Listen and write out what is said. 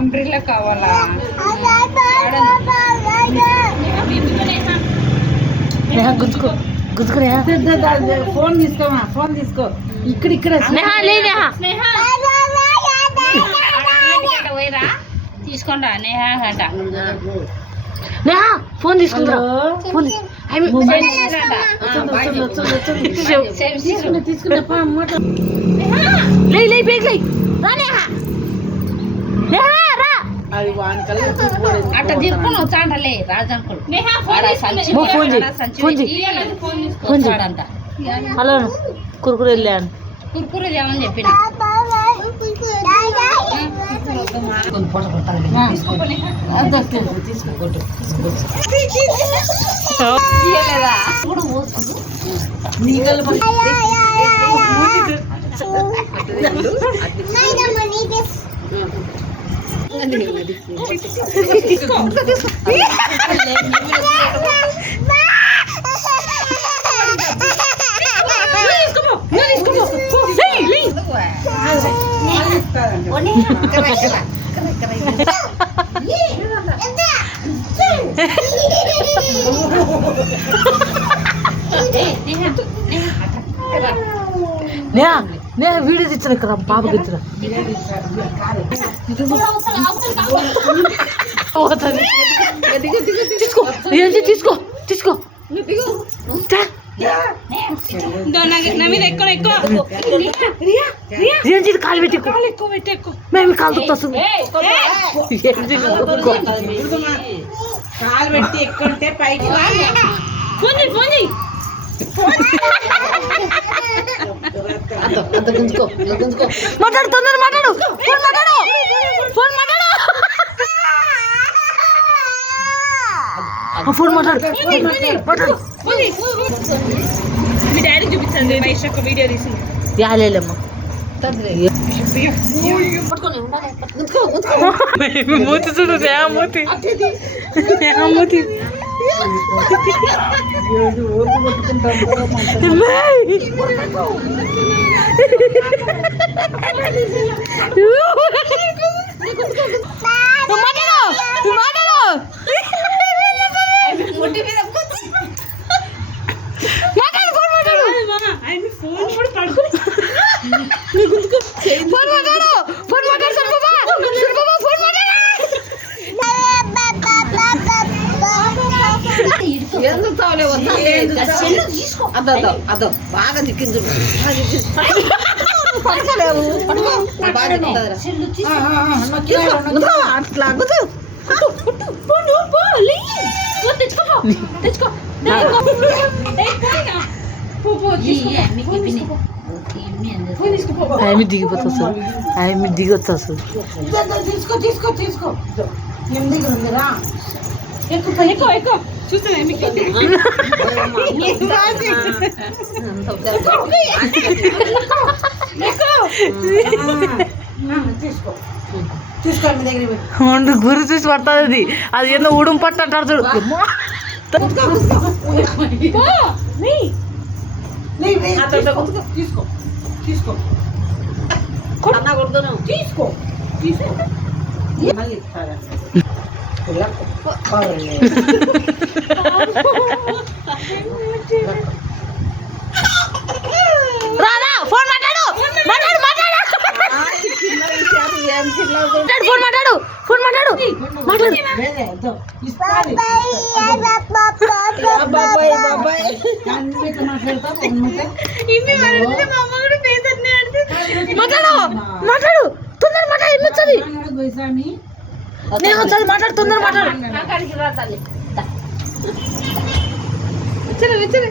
Umbrella కావాలా? గుంజుకో గుంజుకునే phone తీసుకోమా, phone తీసుకో. ఇక్కడ పోయిరా తీసుకోండి. నేహా అంట నేహా ఫోన్ తీసుకుంటా. ఫోన్ లే బేగ్ లే రా నేహా. నేహా రా. అట్ట తిప్పును వచ్చాంటలే రాజంకులు. వచ్చాడంట. హలో కురుకురు వెళ్ళాను. కుర్కురు ఏమని చెప్పిన నేను వీడియో తెచ్చాను ఇక్కడ బాబుకి ఇచ్చిన తీసుకో తీసుకో తీసుకో కాలు పెట్టి మేము కాలు దుక్కుతుంది. కాలు పెట్టి ఎక్కుంటే పైకి మాట్లాడు తొందర మాట్లాడు ఫోన్ మాట్లాడు మీ డాడీ చూపించండి. వైశాఖ వీడియో తీసింది. యాలేమ్మా మూతి చూడు మూతి మూతి అదో బాగా దిక్కించు. ఆమె దిగిపోతా సార్, ఆమె దిగొచ్చా సార్. తీసుకో ఎక్కువ చూస్తాను. గురి చూసి పడుతుంది. అది ఏదో ఉడుం పట్టు అంటారు చూడు. రానా ఫోన్ మాట్లాడు ఫోన్ మాట్లాడు మాట్లాడు తొందర మాట్లాడు. ఏమి వచ్చది నేను వచ్చది మాట్లాడు తొందర మాట్లాడు. వచ్చారు